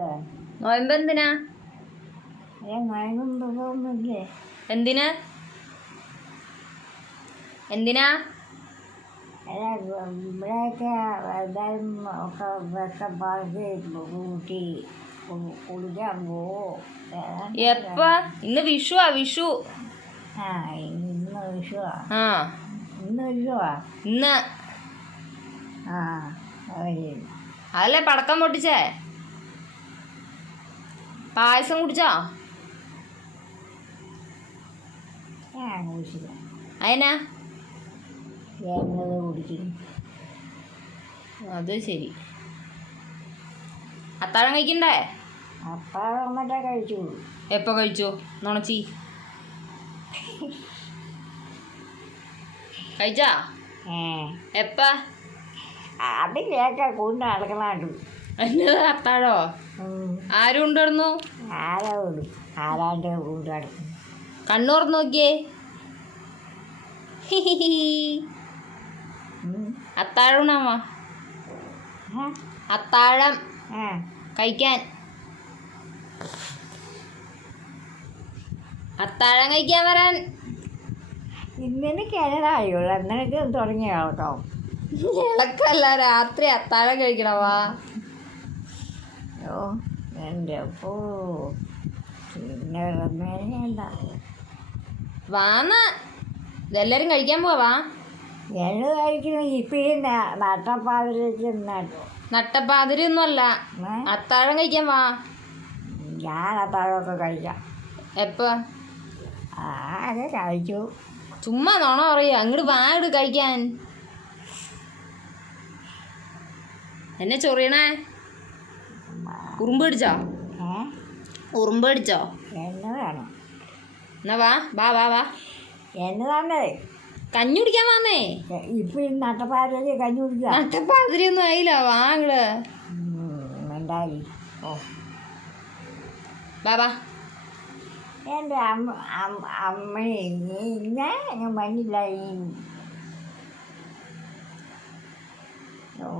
നോയമ്പ് എന്തിനാ എന്തിനാ? എന്തിനാ? അല്ല ഇവിടെയൊക്കെ എല്ലാവരും ഒക്കെ വെക്കം പാർട്ടി കൂട്ടി കു- കുളിക്കാൻ പോവോ. ഏതാണ്ട് എപ്പ? ഇന്ന് വിഷുവാ വിഷു. ആ ഇന്ന് വിഷുവാ. ആ. ഇന്ന് വിഷുവാ? ഇന്ന്. ആ അതല്ലേ പടക്കം പൊട്ടിച്ചേ? പായസം കുടിച്ചോ? അതിനാ കുടിക്കും അത് ശരി. അത്താഴം കഴിക്കണ്ടേ? വന്നിട്ടേ കഴിച്ചു എപ്പോ കഴിച്ചു? നുണച്ചി. കഴിച്ചാ? എപ്പ? അത് കേക്കാ കൊണ്ട്. നടക്കണാണ്ട് എന്നതാ അത്താഴോ? ആരും ഉണ്ടായിരുന്നു ആരാ ആരാണ്ട് കൊണ്ട് കണ്ണൂർ നോക്കിയേ. അത്താഴം ഉണ്ണാമോ അത്താഴം കഴിക്കാൻ. അത്താഴം കഴിക്കാൻ വരാൻ. ഇന്നലെ കിണറായുള്ളൂ നിനക്ക് തുടങ്ങിയ കേട്ടോ? ഇളക്കല്ല. രാത്രി അത്താഴം കഴിക്കണവാ. ഓ എന്റെ അപ്പോ പിന്നെ വേണ്ട വാന്ന് ഇതെല്ലാരും കഴിക്കാൻ പോവാ ഞങ്ങൾ കഴിക്കുന്ന. ഇപ്പം നട്ടു നട്ടപ്പാതിരി ഒന്നുമല്ല അത്താഴം കഴിക്കാൻ വാ. ഞാൻ അത്താഴമൊക്കെ കഴിക്കാം. എപ്പോ? ആ അത് കഴിച്ചു. ചുമ്മാ നോണ പറയാ അങ്ങോട്ട് വാടു കഴിക്കാൻ. എന്നെ ചൊറിയണേ. ഉറുമ്പ് പിടിച്ചോ? ഏ ഉറുമ്പ് പിടിച്ചോ? എണ്ണ എന്നാ വാ വാ വാ വാ. എന്നതാണേ? കഞ്ഞി കുടിക്കാൻ വന്നേ. ഇപ്പൊ നട്ടപ്പാതിരി കഞ്ഞി കുടിക്കാം നട്ടപ്പാതിരി ഒന്നും ആയില്ല വാങ്ങൾ എന്റെ ഉണ്ടായി ഓ. വാ എന്റെ അമ്മ അമ്മ അമ്മയെ ഞാൻ മഞ്ഞില്ല ഈ. ഓ.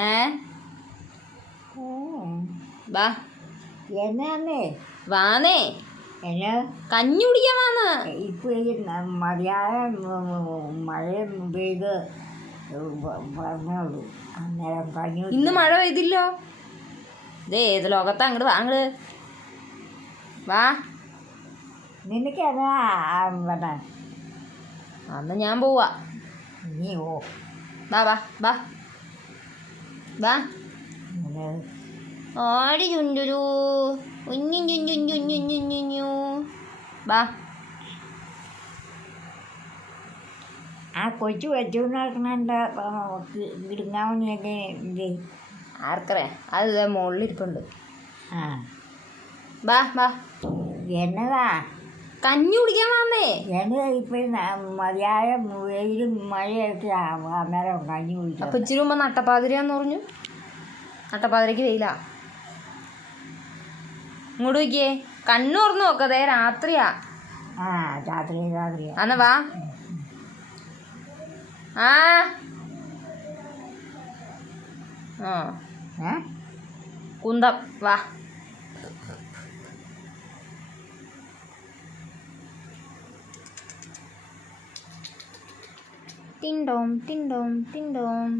ഏ. വാ. എന്നാന്നേ? വാന്നേ. എന്നെ? കഞ്ഞി കുടിക്കാൻ വാന്ന്. ഇപ്പം ഈ ന- മതിയായ മഴയും പെയ്ത് പറഞ്ഞോളൂ അന്നേരം കഞ്ഞി ഇന്ന് മഴ പെയ്തില്ലോ? ഇതേ ഏത് ലോകത്താ അങ്ങോട്ട് വാ വാ. നിനക്ക് എന്നാ പിന്നെ അന്ന് ഞാൻ പോവാ. നീ ഓ വാ വാ വാ. വാ. ആടി ചുണ്ടുരു. ഉഞ്ഞു ബാ. ആ കൊച്ചു വെച്ചു നടക്കണുണ്ട് ഇടുങ്ങാവുന്നൊക്കെ ഇത് ആർക്കറിയാ. അത് ഇരിപ്പുണ്ട് മുകളിലിരിപ്പുണ്ട് ആ. ബാ ബാ. എന്നതാ? കഞ്ഞി കുടിക്കാൻ വന്നേ എന്നതാ ഇപ്പം മതിയായ വെയിലും മഴയൊക്കെ അന്നേരം കഞ്ഞി കുടിക്കാം അപ്പൊ ഇച്ചിരി മുമ്പ് നട്ടപ്പാതിരിയാന്ന് പറഞ്ഞു. നട്ടപ്പാതിരിക്ക് വെയിലാ. ഇങ്ങോട്ട് നോക്കിയേ. കണ്ണു തുറന്നു നോക്കതേ രാത്രിയാ. ആ രാത്രി രാത്രി അന്ന് വാ. ആ. കുന്തം വാ. ടിൻഡോം ടിൻഡോം ടിൻഡോം